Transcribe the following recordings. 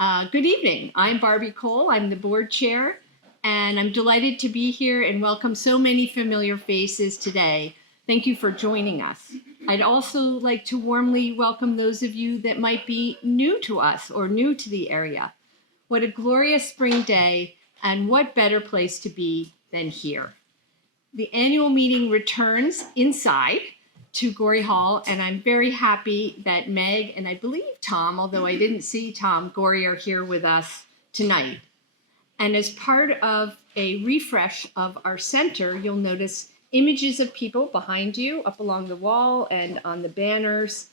Good evening. I'm Barbie Cole. I'm the board chair, and I'm delighted to be here and welcome so many familiar faces today. Thank you for joining us. I'd also like to warmly welcome those of you that might be new to us or new to the area. What a glorious spring day, and what better place to be than here. The annual meeting returns inside to Gorey Hall, and I'm very happy that Meg and I believe Tom, although I didn't see Tom, Gorey are here with us tonight. And as part of a refresh of our center, you'll notice images of people behind you up along the wall and on the banners,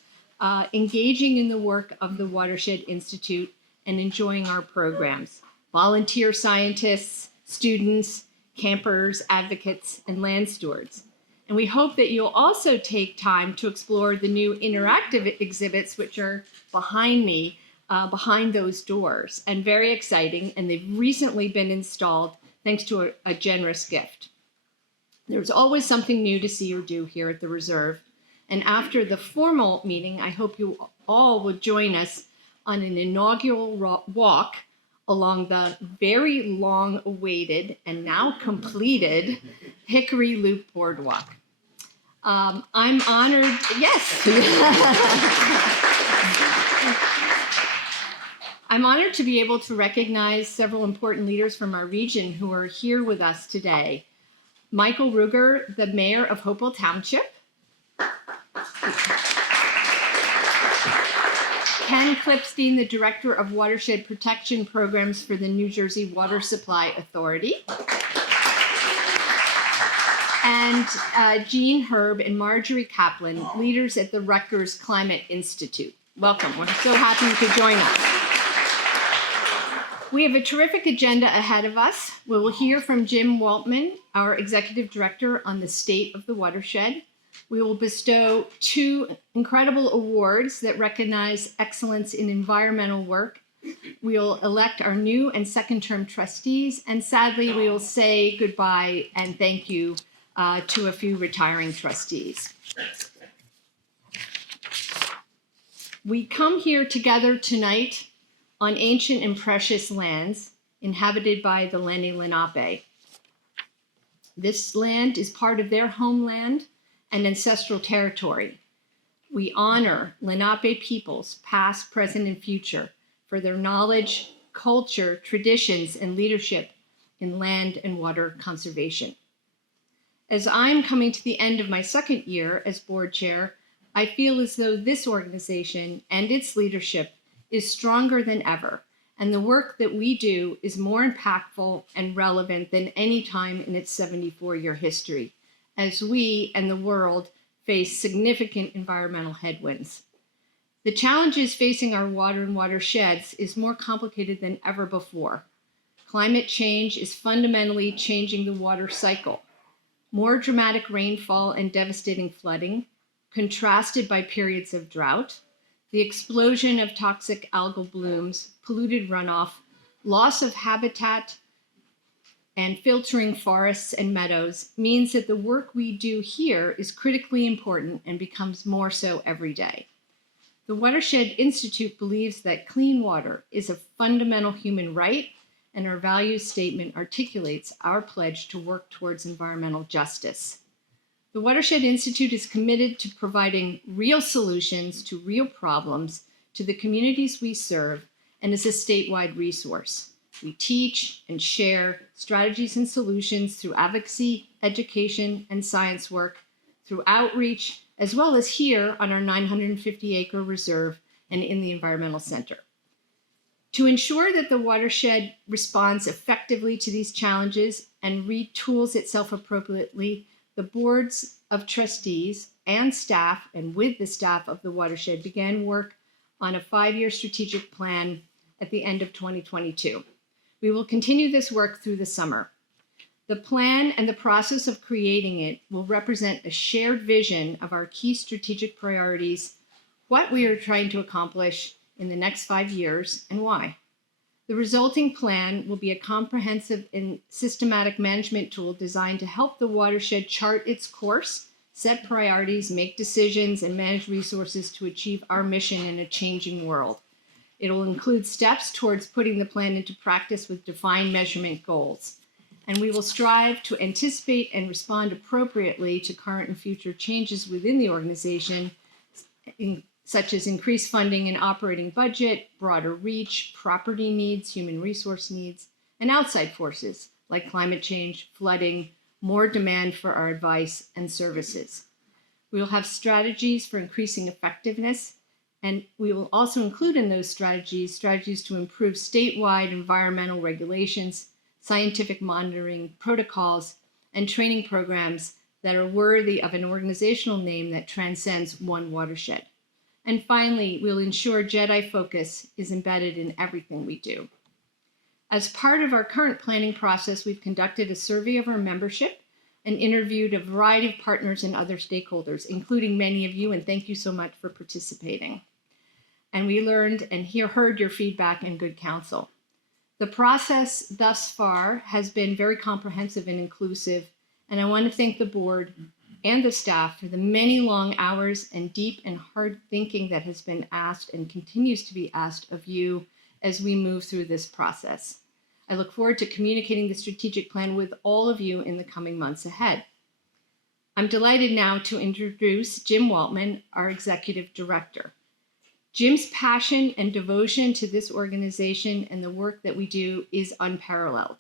engaging in the work of the Watershed Institute and enjoying our programs. Volunteer scientists, students, campers, advocates, and land stewards. And we hope that you'll also take time to explore the new interactive exhibits, which are behind me, behind those doors, and very exciting. And they've recently been installed thanks to a generous gift. There's always something new to see or do here at the Reserve. And after the formal meeting, I hope you all will join us on an inaugural walk along the very long-awaited and now completed Hickory Loop Boardwalk. I'm honored, yes. I'm honored to be able to recognize several important leaders from our region who are here with us today. Michael Ruger, the mayor of Hopewell Township. Ken Klipstein, the director of watershed protection programs for the New Jersey Water Supply Authority. And Jean Herb and Marjorie Kaplan, leaders at the Rutgers Climate Institute. Welcome. We're so happy you could join us. We have a terrific agenda ahead of us. We will hear from Jim Waltman, our executive director, on the state of the watershed. We will bestow 2 incredible awards that recognize excellence in environmental work. We'll elect our new and second-term trustees, and sadly, we will say goodbye and thank you to a few retiring trustees. We come here together tonight on ancient and precious lands inhabited by the Lenni Lenape. This land is part of their homeland and ancestral territory. We honor Lenape peoples, past, present, and future, for their knowledge, culture, traditions, and leadership in land and water conservation. As I'm coming to the end of my second year as board chair, I feel as though this organization and its leadership is stronger than ever, and the work that we do is more impactful and relevant than any time in its 74-year history, as we and the world face significant environmental headwinds. The challenges facing our water and watersheds is more complicated than ever before. Climate change is fundamentally changing the water cycle. More dramatic rainfall and devastating flooding, contrasted by periods of drought, the explosion of toxic algal blooms, polluted runoff, loss of habitat, and filtering forests and meadows means that the work we do here is critically important and becomes more so every day. The Watershed Institute believes that clean water is a fundamental human right, and our values statement articulates our pledge to work towards environmental justice. The Watershed Institute is committed to providing real solutions to real problems to the communities we serve and is a statewide resource. We teach and share strategies and solutions through advocacy, education, and science work, through outreach, as well as here on our 950-acre reserve and in the Environmental Center. To ensure that the watershed responds effectively to these challenges and retools itself appropriately, the boards of trustees and staff, and with the staff of the watershed, began work on a 5-year strategic plan at the end of 2022. We will continue this work through the summer. The plan and the process of creating it will represent a shared vision of our key strategic priorities, what we are trying to accomplish in the next 5 years, and why. The resulting plan will be a comprehensive and systematic management tool designed to help the watershed chart its course, set priorities, make decisions, and manage resources to achieve our mission in a changing world. It will include steps towards putting the plan into practice with defined measurement goals. And we will strive to anticipate and respond appropriately to current and future changes within the organization, such as increased funding and operating budget, broader reach, property needs, human resource needs, and outside forces like climate change, flooding, more demand for our advice and services. We will have strategies for increasing effectiveness, and we will also include in those strategies to improve statewide environmental regulations, scientific monitoring protocols, and training programs that are worthy of an organizational name that transcends one watershed. And finally, we'll ensure JEDI focus is embedded in everything we do. As part of our current planning process, we've conducted a survey of our membership and interviewed a variety of partners and other stakeholders, including many of you, and thank you so much for participating. And we learned and heard your feedback and good counsel. The process thus far has been very comprehensive and inclusive, and I want to thank the board and the staff for the many long hours and deep and hard thinking that has been asked and continues to be asked of you as we move through this process. I look forward to communicating the strategic plan with all of you in the coming months ahead. I'm delighted now to introduce Jim Waltman, our Executive Director. Jim's passion and devotion to this organization and the work that we do is unparalleled.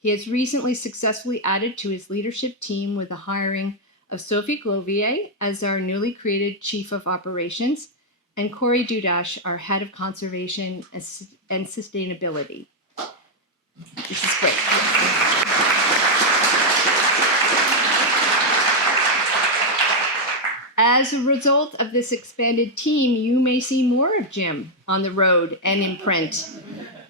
He has recently successfully added to his leadership team with the hiring of Sophie Glovier as our newly created Chief of Operations and Corey Dudash, our Head of Conservation and Sustainability. This is great. As a result of this expanded team, you may see more of Jim on the road and in print,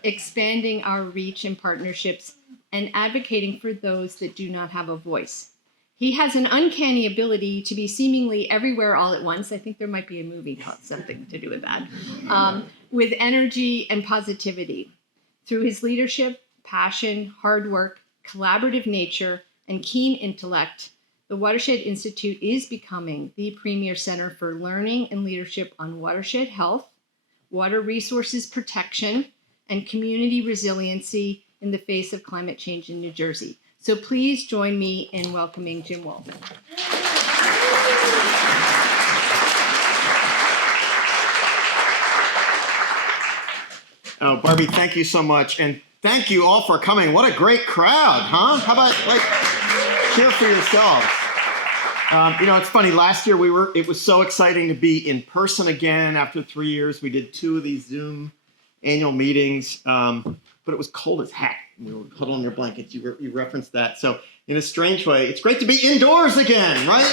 expanding our reach and partnerships and advocating for those that do not have a voice. He has an uncanny ability to be seemingly everywhere all at once. I think there might be a movie called something to do with that, with energy and positivity. Through his leadership, passion, hard work, collaborative nature, and keen intellect, the Watershed Institute is becoming the premier center for learning and leadership on watershed health, water resources protection, and community resiliency in the face of climate change in New Jersey. So please join me in welcoming Jim Waltman. Oh, Barbie, thank you so much. And thank you all for coming. What a great crowd, huh? How about, cheer for yourselves. It's funny, last year it was so exciting to be in person again after 3 years. We did 2 of these Zoom annual meetings, but it was cold as heck. You were huddled in your blankets. You referenced that. So in a strange way, it's great to be indoors again, right?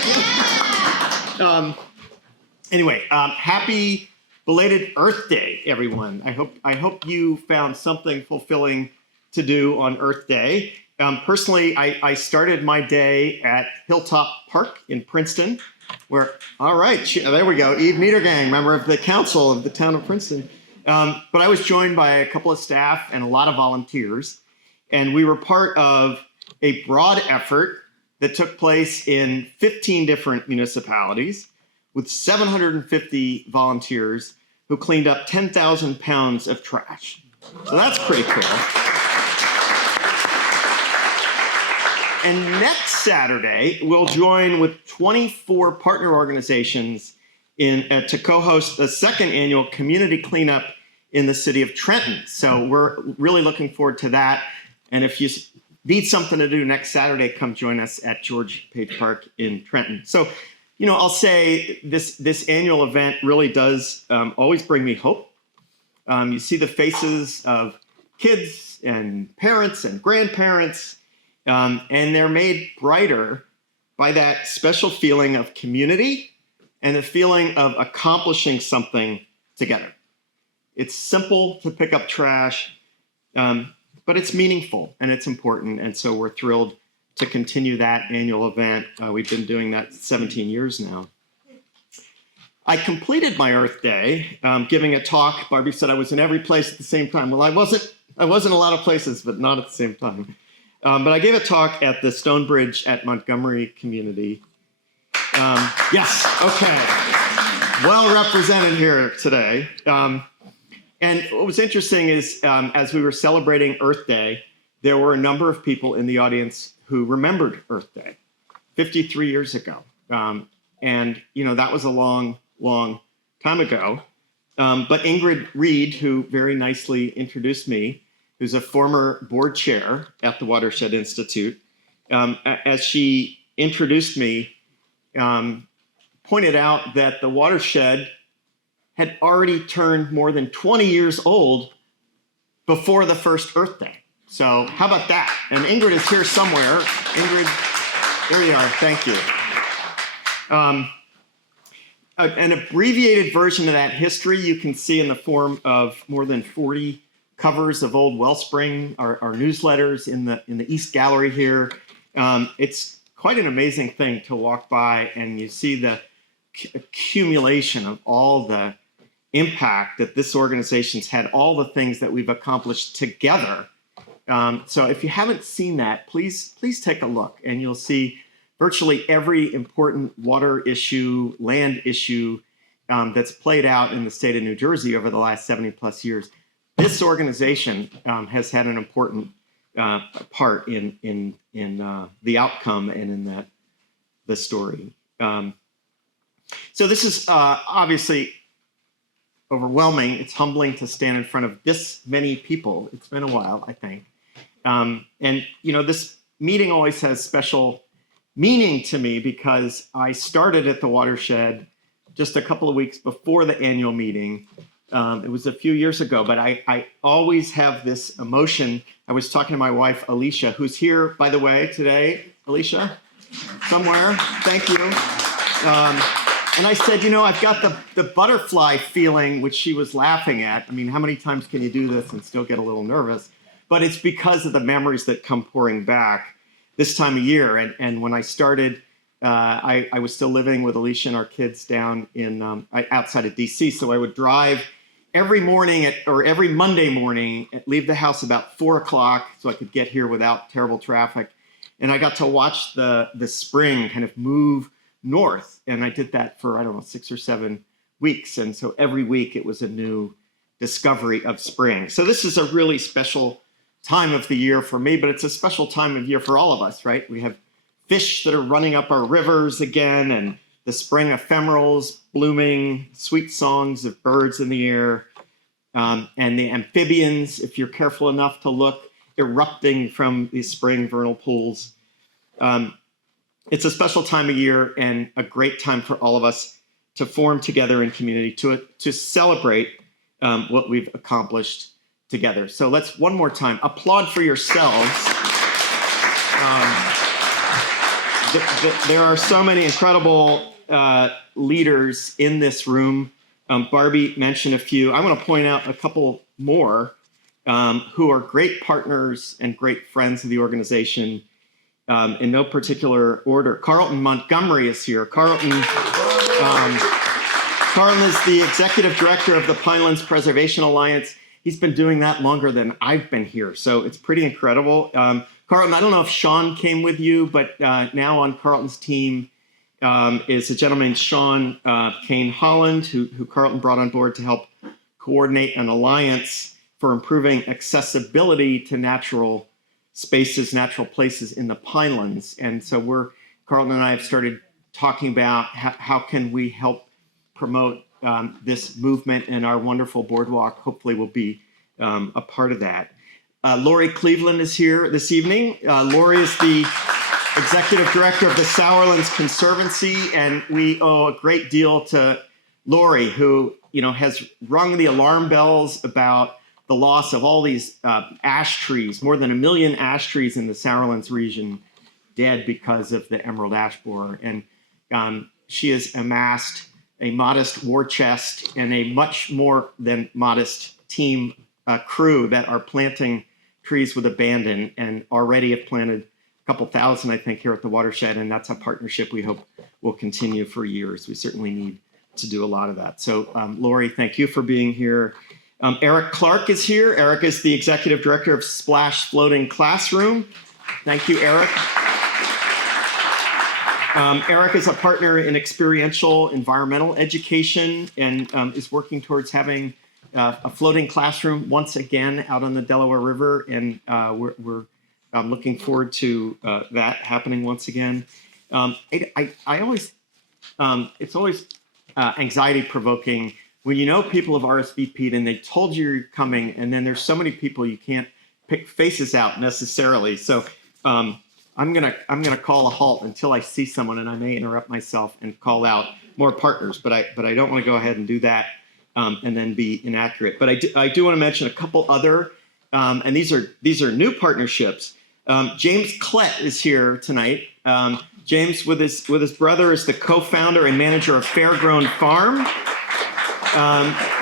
Yeah. Anyway, happy belated Earth Day, everyone. I hope you found something fulfilling to do on Earth Day. Personally, I started my day at Hilltop Park in Princeton, where, all right, there we go, Eve Niedergang, member of the council of the town of Princeton. But I was joined by a couple of staff and a lot of volunteers, and we were part of a broad effort that took place in 15 different municipalities with 750 volunteers who cleaned up 10,000 pounds of trash. So that's pretty cool. And next Saturday, we'll join with 24 partner organizations to co-host the second annual community cleanup in the city of Trenton. So we're really looking forward to that. And if you need something to do next Saturday, come join us at George Page Park in Trenton. So, I'll say this annual event really does always bring me hope. You see the faces of kids and parents and grandparents, and they're made brighter by that special feeling of community and the feeling of accomplishing something together. It's simple to pick up trash, but it's meaningful and it's important. And so we're thrilled to continue that annual event. We've been doing that 17 years now. I completed my Earth Day giving a talk. Barbie said I was in every place at the same time. Well, I wasn't a lot of places, but not at the same time. But I gave a talk at the Stonebridge at Montgomery community. Yes, okay. Well represented here today. And what was interesting is as we were celebrating Earth Day, there were a number of people in the audience who remembered Earth Day 53 years ago. And, that was a long, long time ago. But Ingrid Reed, who very nicely introduced me, who's a former board chair at the Watershed Institute, as she introduced me, pointed out that the watershed had already turned more than 20 years old before the first Earth Day. So how about that? And Ingrid is here somewhere. Ingrid, there you are. Thank you. An abbreviated version of that history you can see in the form of more than 40 covers of old Wellspring, our newsletters in the East Gallery here. It's quite an amazing thing to walk by and you see the accumulation of all the impact that this organization's had, all the things that we've accomplished together. So if you haven't seen that, please take a look and you'll see virtually every important water issue, land issue that's played out in the state of New Jersey over the last 70 plus years. This organization has had an important part in the outcome and in the story. So this is obviously overwhelming. It's humbling to stand in front of this many people. It's been a while, I think. And this meeting always has special meaning to me because I started at the Watershed just a couple of weeks before the annual meeting. It was a few years ago, but I always have this emotion. I was talking to my wife, Alicia, who's here, by the way, today. Alicia, somewhere. Thank you. And I said, I've got the butterfly feeling, which she was laughing at. I mean, how many times can you do this and still get a little nervous? But it's because of the memories that come pouring back this time of year. And when I started, I was still living with Alicia and our kids down in outside of DC. So I would drive every morning or every Monday morning, leave the house about 4 o'clock so I could get here without terrible traffic. And I got to watch the spring kind of move north. And I did that for, 6 or 7 weeks. And so every week it was a new discovery of spring. So this is a really special time of the year for me, but it's a special time of year for all of us, right? We have fish that are running up our rivers again, and the spring ephemerals blooming, sweet songs of birds in the air, and the amphibians, if you're careful enough to look, erupting from these spring vernal pools. It's a special time of year and a great time for all of us to form together in community, to celebrate what we've accomplished together. So let's one more time applaud for yourselves. There are so many incredible leaders in this room. Barbie mentioned a few. I want to point out a couple more who are great partners and great friends of the organization in no particular order. Carlton Montgomery is here. Carlton is the Executive Director of the Pinelands Preservation Alliance. He's been doing that longer than I've been here, so it's pretty incredible. Carlton, I don't know if Sean came with you, but now on Carlton's team is a gentleman named Sean Kane Holland, who Carlton brought on board to help coordinate an alliance for improving accessibility to natural spaces, natural places in the Pinelands. And so Carlton and I have started talking about how can we help promote this movement, and our wonderful boardwalk hopefully will be a part of that. Lori Cleveland is here this evening. Lori is the Executive Director of the Sourlands Conservancy, and we owe a great deal to Lori, who has rung the alarm bells about the loss of all these ash trees, more than 1 million ash trees in the Sourlands region dead because of the emerald ash borer. And she has amassed a modest war chest and a much more than modest team crew that are planting trees with abandon, and already have planted a couple thousand, I think, here at the Watershed. And that's a partnership we hope will continue for years. We certainly need to do a lot of that. So Lori, thank you for being here. Eric Clark is here. Eric is the Executive Director of Splash Floating Classroom. Thank you, Eric. Eric is a partner in experiential environmental education and is working towards having a floating classroom once again out on the Delaware River, and we're looking forward to that happening once again. I always it's always anxiety provoking when you know people have RSVP'd and they told you you're coming, and then there's so many people you can't pick faces out necessarily. So I'm gonna call a halt until I see someone, and I may interrupt myself and call out more partners, but I don't want to go ahead and do that and then be inaccurate. But I do want to mention a couple other, and these are new partnerships. James Klett is here tonight. James, with his brother, is the co-founder and manager of Fairgrown Farm.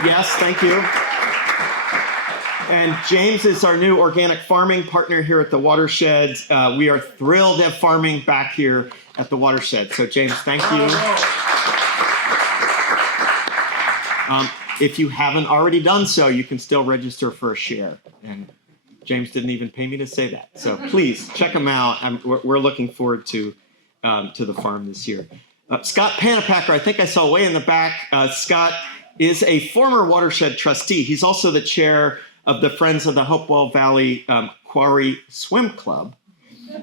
Yes, thank you. And James is our new organic farming partner here at the Watershed. We are thrilled to have farming back here at the Watershed. So James, thank you. If you haven't already done so, you can still register for a share. And James didn't even pay me to say that. So please check him out. We're looking forward to the farm this year. Scott Panapacker, I think I saw way in the back. Scott is a former Watershed trustee. He's also the chair of the Friends of the Hopewell Valley Quarry Swim Club.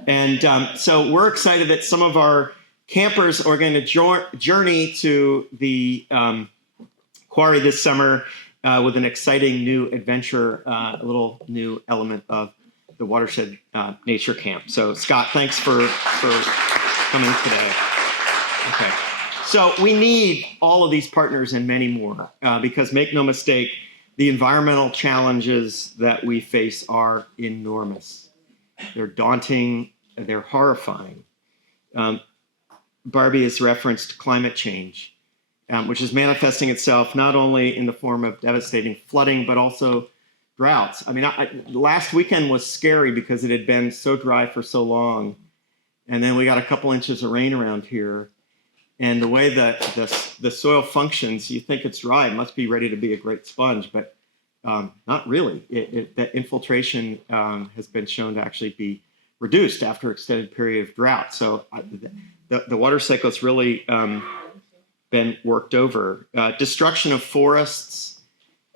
And so we're excited that some of our campers are going to journey to the quarry this summer with an exciting new adventure, a little new element of the Watershed Nature Camp. So Scott, thanks for coming today. Okay. So we need all of these partners and many more because make no mistake, the environmental challenges that we face are enormous. They're daunting, they're horrifying. Barbie has referenced climate change, which is manifesting itself not only in the form of devastating flooding, but also droughts. I mean, last weekend was scary because it had been so dry for so long. And then we got a couple inches of rain around here. And the way that the soil functions, you think it's dry, it must be ready to be a great sponge, but not really. The infiltration has been shown to actually be reduced after an extended period of drought. So the water cycle has really been worked over. Destruction of forests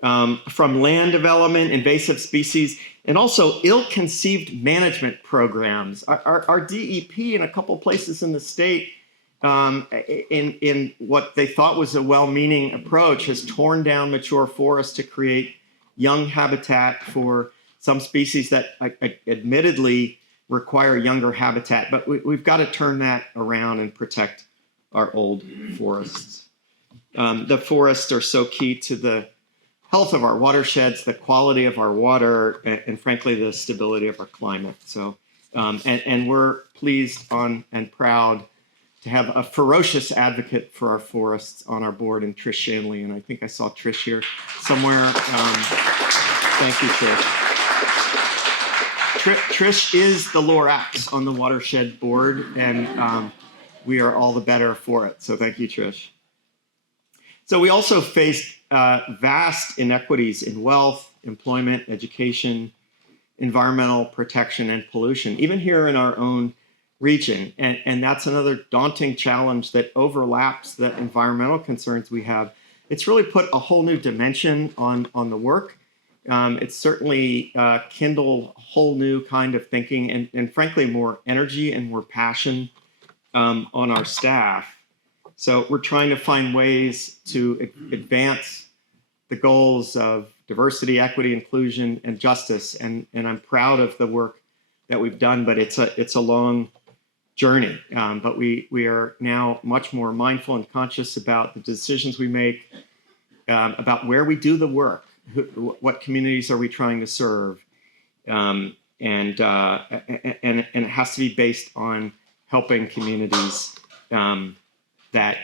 from land development, invasive species, and also ill-conceived management programs. Our DEP in a couple places in the state in what they thought was a well-meaning approach has torn down mature forests to create young habitat for some species that admittedly require younger habitat, but we've got to turn that around and protect our old forests. The forests are so key to the health of our watersheds, the quality of our water, and frankly, the stability of our climate. So, and we're pleased and proud to have a ferocious advocate for our forests on our board in Trish Shanley. And I think I saw Trish here somewhere. Thank you, Trish. Trish is the Lorax on the Watershed board, and we are all the better for it. So thank you, Trish. So we also faced vast inequities in wealth, employment, education, environmental protection, and pollution, even here in our own region. And that's another daunting challenge that overlaps the environmental concerns we have. It's really put a whole new dimension on the work. It's certainly kindled a whole new kind of thinking and frankly, more energy and more passion on our staff. So we're trying to find ways to advance the goals of diversity, equity, inclusion, and justice. And I'm proud of the work that we've done, but it's a long journey. But we are now much more mindful and conscious about the decisions we make, about where we do the work, what communities are we trying to serve, and it has to be based on helping communities that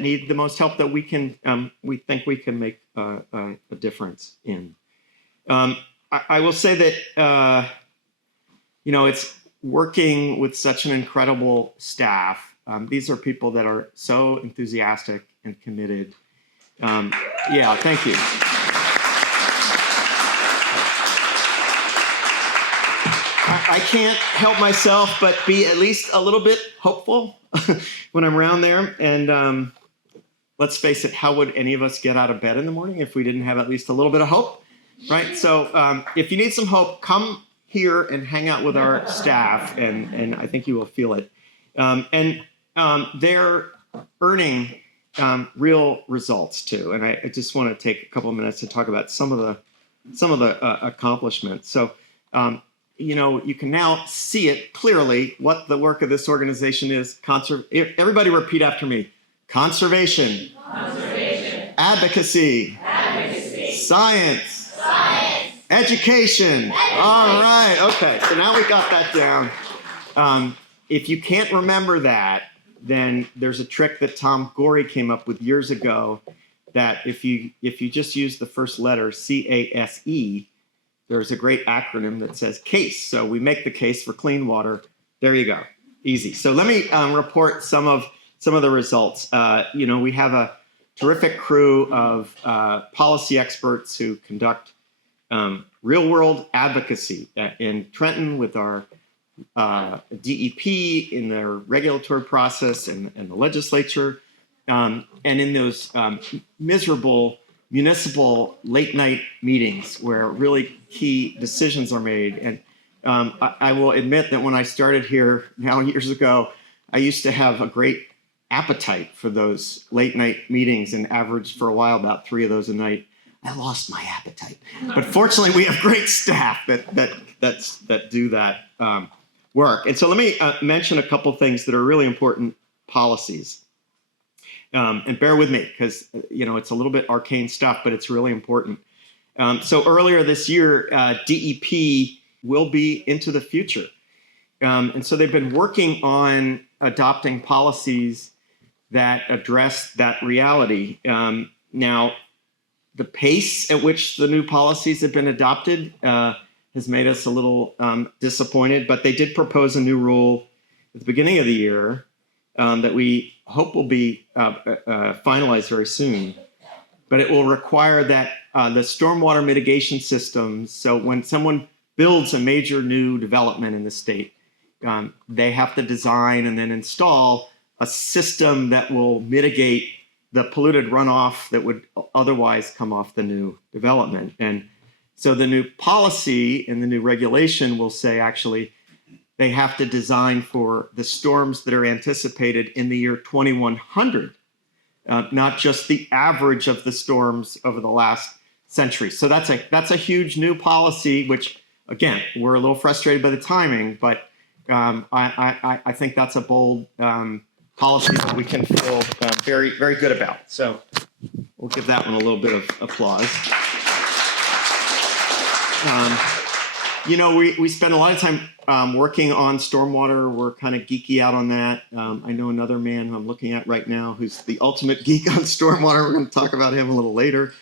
need the most help that we think we can make a difference in. I will say that it's working with such an incredible staff. These are people that are so enthusiastic and committed. Yeah, thank you. I can't help myself but be at least a little bit hopeful when I'm around there. And let's face it, how would any of us get out of bed in the morning if we didn't have at least a little bit of hope, right? So if you need some hope, come here and hang out with our staff, and I think you will feel it. They're earning real results too, and I just want to take a couple of minutes to talk about some of the accomplishments. So, you can now see it clearly what the work of this organization is. Everybody repeat after me: conservation, advocacy, science, education. All right, okay. So now we got that down. If you can't remember that, then there's a trick that Tom Gorey came up with years ago, that if you just use the first letter, CASE, there's a great acronym that says CASE. So we make the case for clean water. There you go. Easy. So let me report some of the results. We have a terrific crew of policy experts who conduct real world advocacy in Trenton with our DEP, in their regulatory process and the legislature, and in those miserable municipal late night meetings where really key decisions are made. And I will admit that when I started here now years ago, I used to have a great appetite for those late night meetings and averaged for a while about 3 of those a night. I lost my appetite, but fortunately we have great staff that do that work. And so let me mention a couple things that are really important policies. And bear with me because, it's a little bit arcane stuff, but it's really important. So earlier this year, DEP will be into the future. And so they've been working on adopting policies that address that reality. Now, the pace at which the new policies have been adopted has made us a little disappointed, but they did propose a new rule at the beginning of the year that we hope will be finalized very soon. But it will require that the stormwater mitigation systems, so when someone builds a major new development in the state, they have to design and then install a system that will mitigate the polluted runoff that would otherwise come off the new development. And so the new policy and the new regulation will say, actually, they have to design for the storms that are anticipated in the year 2100, not just the average of the storms over the last century. So that's a huge new policy, which, again, we're a little frustrated by the timing, but I think that's a bold policy that we can feel very, very good about. So we'll give that one a little bit of applause. We spend a lot of time working on stormwater. We're kind of geeky out on that. I know another man who I'm looking at right now who's the ultimate geek on stormwater. We're going to talk about him a little later.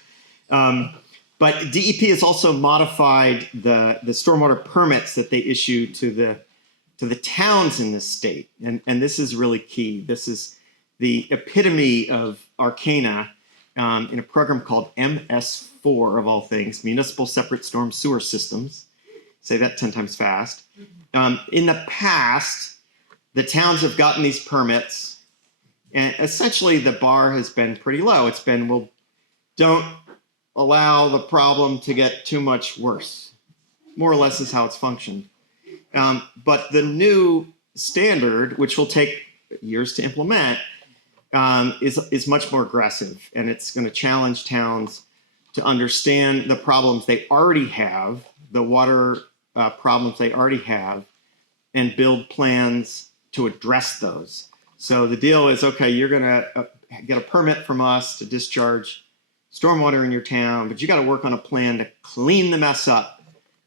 But DEP has also modified the stormwater permits that they issue to the towns in this state. And this is really key. This is the epitome of arcana in a program called MS4, of all things, Municipal Separate Storm Sewer Systems. Say that 10 times fast. In the past, the towns have gotten these permits, and essentially the bar has been pretty low. It's been, well, don't allow the problem to get too much worse. More or less is how it's functioned. But the new standard, which will take years to implement, is much more aggressive, and it's going to challenge towns to understand the problems they already have, the water problems they already have, and build plans to address those. So the deal is, okay, you're going to get a permit from us to discharge stormwater in your town, but you got to work on a plan to clean the mess up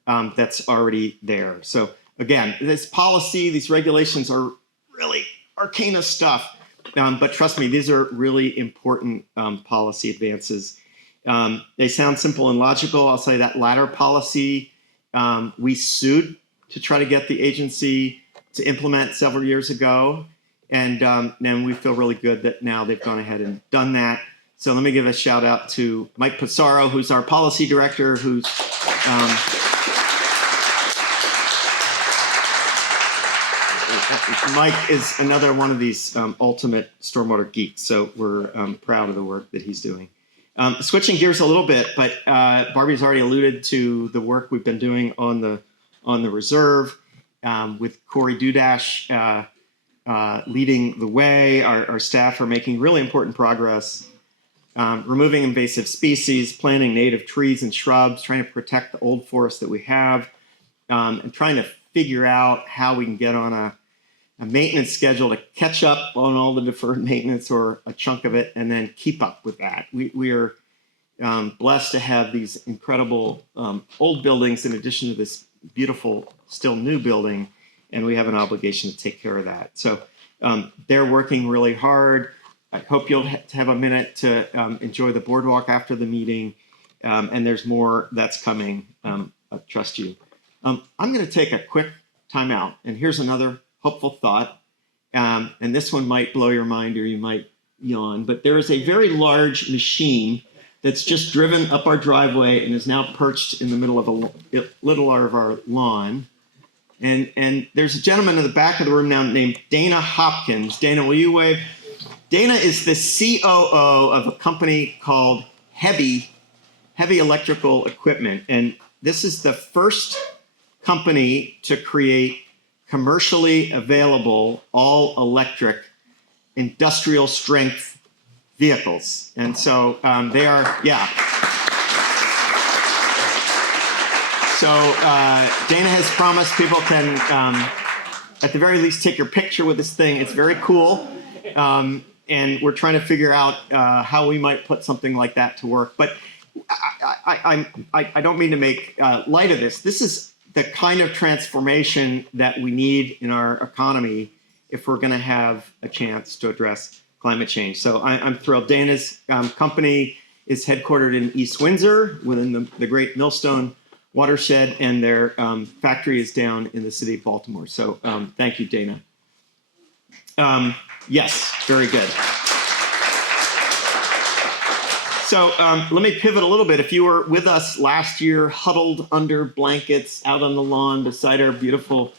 that's already there. So again, this policy, these regulations are really arcana stuff, but trust me, these are really important policy advances. They sound simple and logical. I'll say that latter policy, we sued to try to get the agency to implement several years ago. And then we feel really good that now they've gone ahead and done that. So let me give a shout out to Mike Pissarro, who's our policy director, who's Mike is another one of these ultimate stormwater geeks, so we're proud of the work that he's doing. Switching gears a little bit, but Barbie's already alluded to the work we've been doing on the reserve with Corey Dudash leading the way. Our staff are making really important progress, removing invasive species, planting native trees and shrubs, trying to protect the old forest that we have, and trying to figure out how we can get on a maintenance schedule to catch up on all the deferred maintenance or a chunk of it and then keep up with that. We are blessed to have these incredible old buildings in addition to this beautiful, still new building, and we have an obligation to take care of that. So they're working really hard. I hope you'll have a minute to enjoy the boardwalk after the meeting, and there's more that's coming. I trust you. I'm going to take a quick time out, and here's another hopeful thought, and this one might blow your mind or you might yawn, but there is a very large machine that's just driven up our driveway and is now perched in the middle of a little of our lawn. And there's a gentleman in the back of the room now named Dana Hopkins. Dana, will you wave? Dana is the COO of a company called Heavy Electrical Equipment, and this is the first company to create commercially available all-electric industrial strength vehicles. And so they are, yeah. So Dana has promised people can, at the very least, take your picture with this thing. It's very cool. And we're trying to figure out how we might put something like that to work. But I don't mean to make light of this. This is the kind of transformation that we need in our economy if we're going to have a chance to address climate change. So I'm thrilled. Dana's company is headquartered in East Windsor within the great Millstone Watershed, and their factory is down in the city of Baltimore. So thank you, Dana. Yes, very good. So let me pivot a little bit. If you were with us last year, huddled under blankets out on the lawn beside our beautiful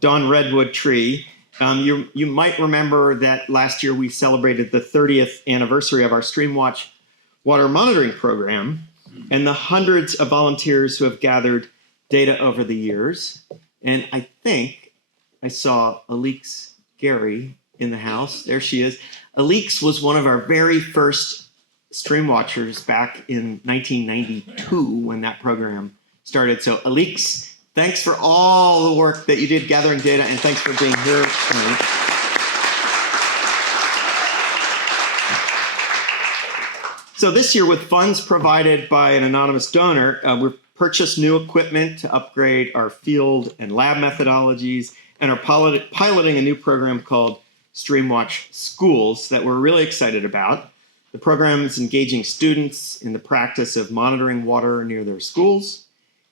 Dawn Redwood tree, you might remember that last year we celebrated the 30th anniversary of our Streamwatch water monitoring program and the hundreds of volunteers who have gathered data over the years. And I think I saw Alix Gary in the house. There she is. Alix was one of our very first Stream Watchers back in 1992 when that program started. So Alix, thanks for all the work that you did gathering data, and thanks for being here tonight. So this year, with funds provided by an anonymous donor, we've purchased new equipment to upgrade our field and lab methodologies, and are piloting a new program called Streamwatch Schools that we're really excited about. The program is engaging students in the practice of monitoring water near their schools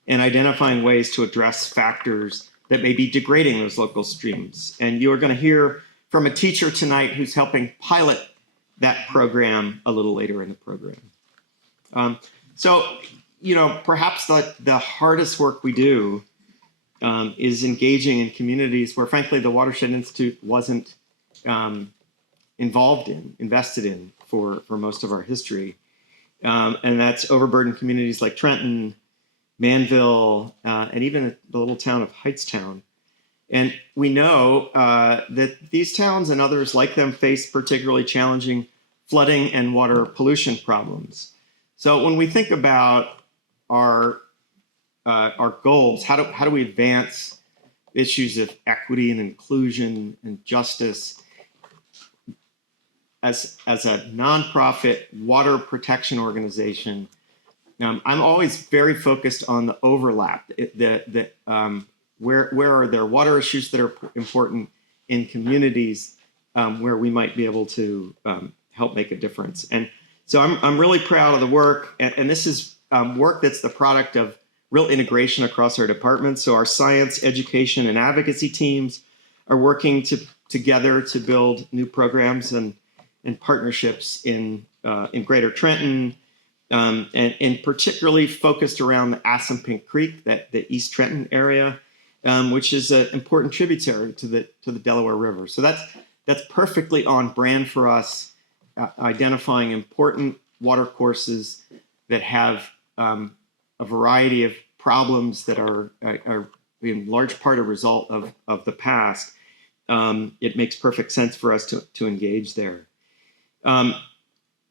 and identifying ways to address factors that may be degrading those local streams. And you are going to hear from a teacher tonight who's helping pilot that program a little later in the program. So, you know, perhaps the hardest work we do is engaging in communities where, frankly, the Watershed Institute wasn't invested in for most of our history. And that's overburdened communities like Trenton, Manville, and even the little town of Hightstown. And we know that these towns and others like them face particularly challenging flooding and water pollution problems. So when we think about our goals, how do we advance issues of equity and inclusion and justice as a nonprofit water protection organization? I'm always very focused on the overlap. Where are there water issues that are important in communities where we might be able to help make a difference? And so I'm really proud of the work, and this is work that's the product of real integration across our departments. So our science, education, and advocacy teams are working together to build new programs and partnerships in Greater Trenton, and particularly focused around the Assunpink Creek, the East Trenton area. which is an important tributary to the Delaware River. So that's perfectly on brand for us, identifying important water courses that have a variety of problems that are in large part a result of the past. It makes perfect sense for us to engage there.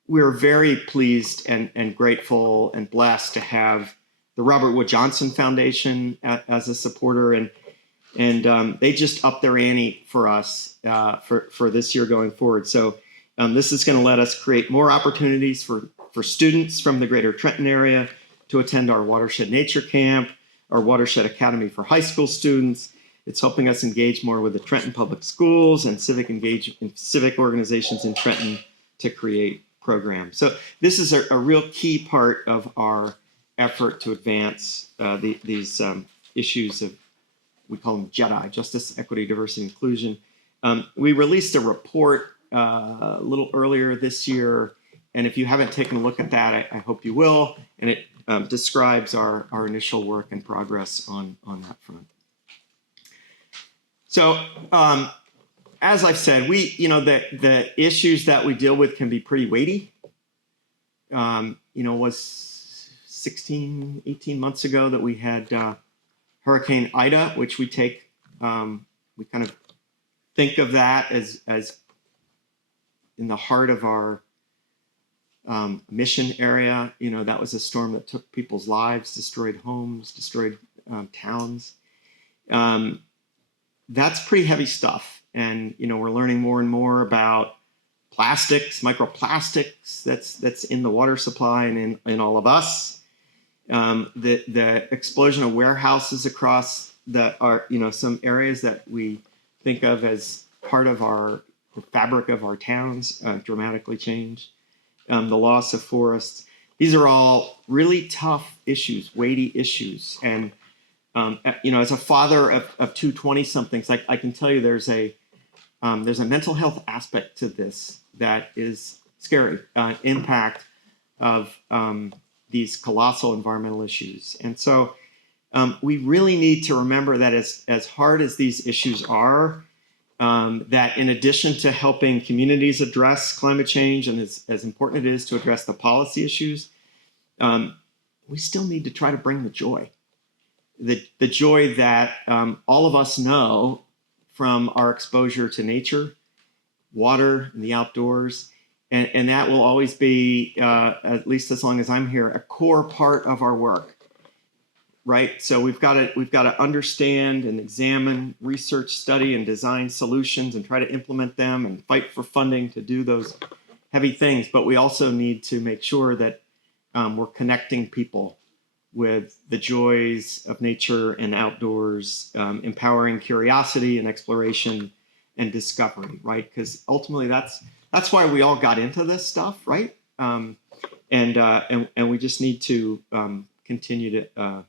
We're very pleased and grateful and blessed to have the Robert Wood Johnson Foundation as a supporter, and they just upped their ante for us for this year going forward. So this is going to let us create more opportunities for students from the greater Trenton area to attend our Watershed Nature Camp, our Watershed Academy for high school students. It's helping us engage more with the Trenton Public Schools and civic organizations in Trenton to create programs. So this is a real key part of our effort to advance these issues of, we call them JEDI, Justice, Equity, Diversity, Inclusion. We released a report a little earlier this year, and if you haven't taken a look at that, I hope you will, and it describes our initial work and progress on that front. So, as I've said, the issues that we deal with can be pretty weighty. Was 18 months ago that we had Hurricane Ida, which we take, we kind of think of that as in the heart of our mission area. That was a storm that took people's lives, destroyed homes, destroyed towns. That's pretty heavy stuff. And, we're learning more and more about plastics, microplastics that's in the water supply and in all of us. The explosion of warehouses across some areas that we think of as part of the fabric of our towns dramatically changed. The loss of forests. These are all really tough issues, weighty issues. And, as a father of two 20-somethings, I can tell you there's a mental health aspect to this that is scary, impact of these colossal environmental issues. And so we really need to remember that as hard as these issues are, that in addition to helping communities address climate change, and as important it is to address the policy issues, we still need to try to bring the joy. The joy that all of us know from our exposure to nature, water, and the outdoors. And that will always be, at least as long as I'm here, a core part of our work, right? So we've got to understand and examine, research, study, and design solutions and try to implement them and fight for funding to do those heavy things. But we also need to make sure that we're connecting people with the joys of nature and outdoors, empowering curiosity and exploration and discovery, right? Because ultimately that's why we all got into this stuff, right? And we just need to continue to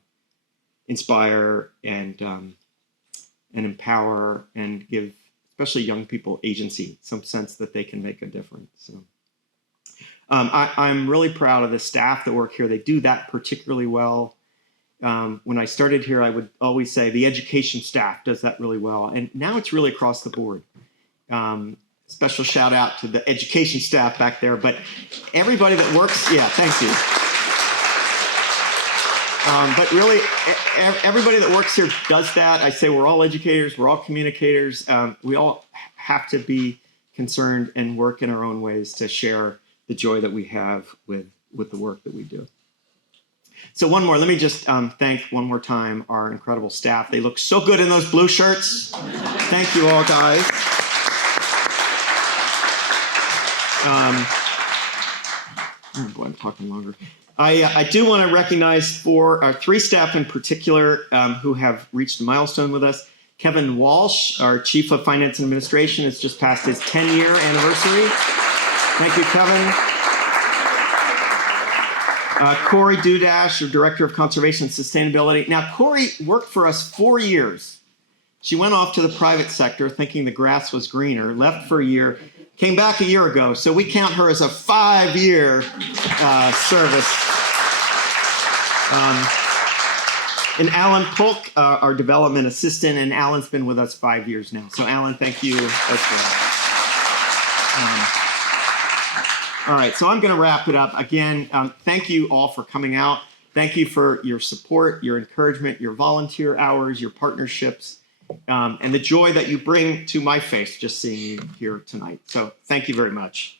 inspire and empower and give, especially young people, agency, some sense that they can make a difference. So I'm really proud of the staff that work here. They do that particularly well. When I started here, I would always say the education staff does that really well. And now it's really across the board. Special shout out to the education staff back there, but everybody that works, yeah, thank you. But really, everybody that works here does that. I say we're all educators, we're all communicators. We all have to be concerned and work in our own ways to share the joy that we have with the work that we do. So one more, let me just thank one more time our incredible staff. They look so good in those blue shirts. Thank you all, guys. Oh boy, I'm talking longer. I do want to recognize three staff in particular who have reached a milestone with us. Kevin Walsh, our Chief of Finance and Administration, has just passed his 10-year anniversary. Thank you, Kevin. Corey Dudash, our Director of Conservation and Sustainability. Now, Corey worked for us 4 years. She went off to the private sector thinking the grass was greener, left for a year, came back a year ago. So we count her as a 5-year service. And Alan Polk, our development assistant, and Alan's been with us 5 years now. So Alan, thank you as well. All right, so I'm going to wrap it up. Again, thank you all for coming out. Thank you for your support, your encouragement, your volunteer hours, your partnerships, and the joy that you bring to my face just seeing you here tonight. So thank you very much.